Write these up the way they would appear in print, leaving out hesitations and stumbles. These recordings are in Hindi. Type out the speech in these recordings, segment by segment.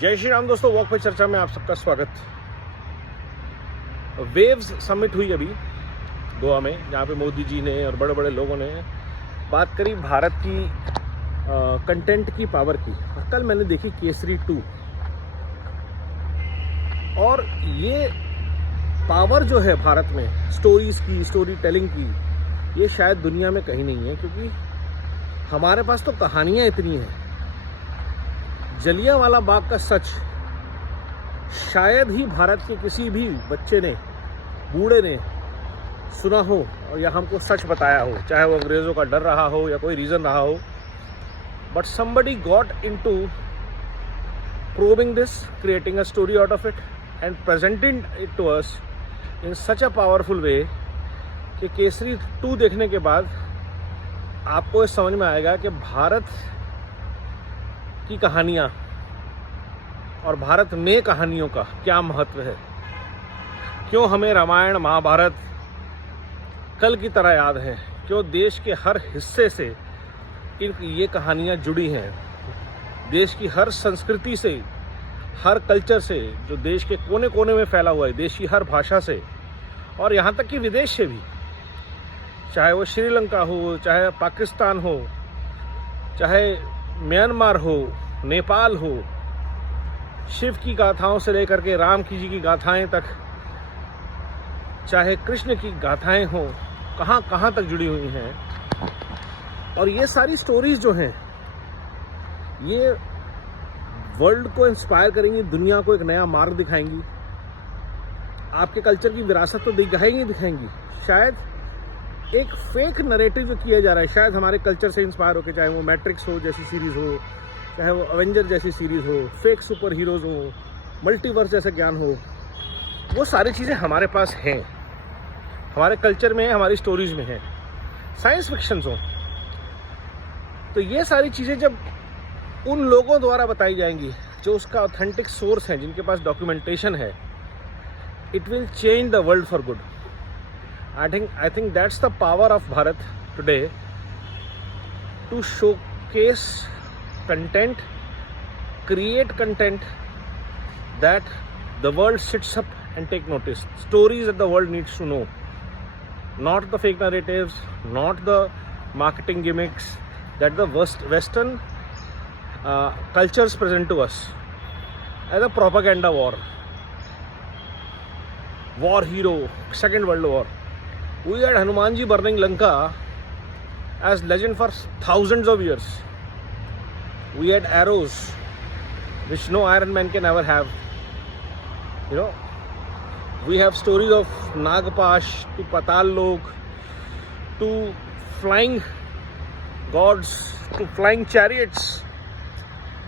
जय श्री राम दोस्तों, वॉक पे चर्चा में आप सबका स्वागत। वेव्स समिट हुई अभी गोवा में, जहाँ पे मोदी जी ने और बड़े बड़े लोगों ने बात करी भारत की कंटेंट की पावर की। और कल मैंने देखी केसरी 2, और ये पावर जो है भारत में स्टोरीज की, स्टोरी टेलिंग की, ये शायद दुनिया में कहीं नहीं है। क्योंकि हमारे पास तो कहानियाँ इतनी हैं। जलियांवाला बाग का सच शायद ही भारत के किसी भी बच्चे ने, बूढ़े ने सुना हो और या हमको सच बताया हो, चाहे वो अंग्रेज़ों का डर रहा हो या कोई रीज़न रहा हो। But somebody got into probing this, creating a story out of it and presenting it to us in such a powerful way कि केसरी 2 देखने के बाद आपको ये समझ में आएगा कि भारत की कहानियाँ और भारत में कहानियों का क्या महत्व है। क्यों हमें रामायण महाभारत कल की तरह याद है, क्यों देश के हर हिस्से से ये कहानियाँ जुड़ी हैं, देश की हर संस्कृति से, हर कल्चर से, जो देश के कोने कोने में फैला हुआ है, देश की हर भाषा से, और यहाँ तक कि विदेश से भी, चाहे वो श्रीलंका हो, चाहे पाकिस्तान हो, चाहे म्यांमार हो, नेपाल हो, शिव की गाथाओं से लेकर के राम जी की गाथाएं तक, चाहे कृष्ण की गाथाएं हो, कहाँ कहाँ तक जुड़ी हुई हैं। और ये सारी स्टोरीज जो हैं, ये वर्ल्ड को इंस्पायर करेंगी, दुनिया को एक नया मार्ग दिखाएंगी, आपके कल्चर की विरासत तो दिखाएंगी। शायद एक फेक नरेटिव जो किया जा रहा है, शायद हमारे कल्चर से इंस्पायर होकर, चाहे वो मैट्रिक्स हो जैसी सीरीज़ हो, चाहे वो अवेंजर जैसी सीरीज़ हो, फेक सुपर हीरोज़ हो, मल्टीवर्स जैसा ज्ञान हो, वो सारी चीज़ें हमारे पास हैं, हमारे कल्चर में है, हमारी स्टोरीज़ में है। साइंस फिक्शंस हो तो ये सारी चीज़ें जब उन लोगों द्वारा बताई जाएंगी जो उसका ऑथेंटिक सोर्स है, जिनके पास डॉक्यूमेंटेशन है, it will change the world for good. I think that's the power of Bharat today, to showcase content, create content that the world sits up and take notice. Stories that the world needs to know. Not the fake narratives, not the marketing gimmicks that the Western cultures present to us as a propaganda war. War hero, Second World War. We had Hanumanji burning Lanka as legend for thousands of years. We had arrows which no Iron Man can ever have. You know, we have stories of Nagpash to Patal Lok to flying gods to flying chariots.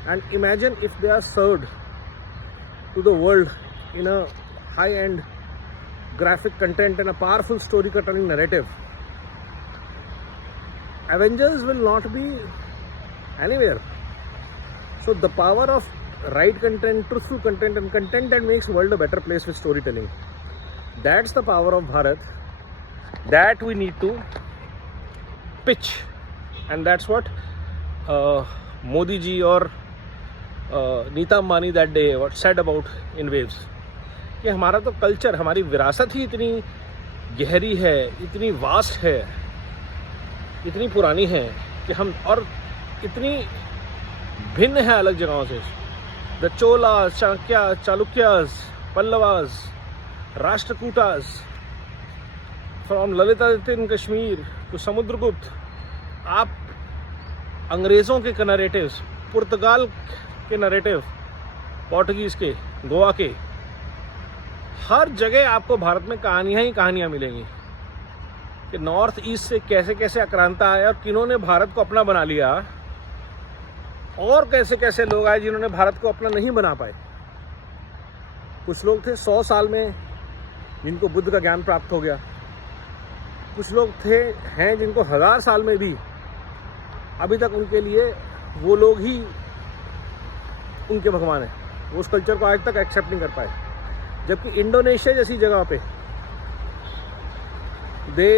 And imagine if they are served to the world in a high-end graphic content and a powerful story-telling narrative. Avengers will not be anywhere. So the power of right content, truthful content, and content that makes world a better place with storytelling, that's the power of Bharat that we need to pitch. And that's what Modi ji or Neeta Ambani that day what said about in Waves, कि हमारा तो कल्चर, हमारी विरासत ही इतनी गहरी है, इतनी वास्ट है, इतनी पुरानी है कि हम, और इतनी भिन्न है अलग जगहों से। The Cholas, Chalukyas, Pallavas, Rashtrakutas, from Lalitaditya in Kashmir to Samudragupta, आप अंग्रेज़ों के नरेटिव्स, पुर्तगाल के नरेटिव, पोर्टुगीज़ के, गोवा के, हर जगह आपको भारत में कहानियाँ ही कहानियाँ मिलेंगी कि नॉर्थ ईस्ट से कैसे कैसे आक्रांता आया और किन्होंने भारत को अपना बना लिया, और कैसे कैसे लोग आए जिन्होंने भारत को अपना नहीं बना पाए। कुछ लोग थे 100 साल में जिनको बुद्ध का ज्ञान प्राप्त हो गया, कुछ लोग हैं जिनको 1000 साल में भी अभी तक उनके लिए वो लोग ही उनके भगवान हैं, वो उस कल्चर को आज तक एक्सेप्ट नहीं कर पाए। जबकि इंडोनेशिया जैसी जगह पे they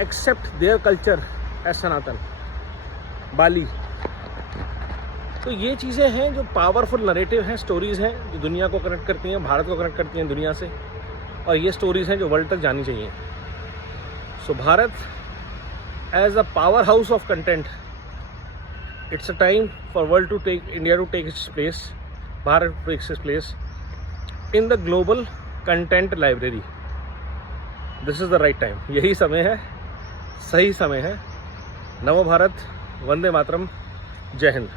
accept their culture as Sanatan. Bali, तो ये चीज़ें हैं जो पावरफुल नरेटिव हैं, स्टोरीज़ हैं जो दुनिया को कनेक्ट करती हैं, भारत को कनेक्ट करती हैं दुनिया से, और ये स्टोरीज़ हैं जो वर्ल्ड तक जानी चाहिए. So Bharat as a powerhouse of content, it's a time for India to take its place, Bharat takes its place in the global content library. This is the right time. यही समय है, सही समय है. नव भारत, वंदे मातरम, जय हिंद.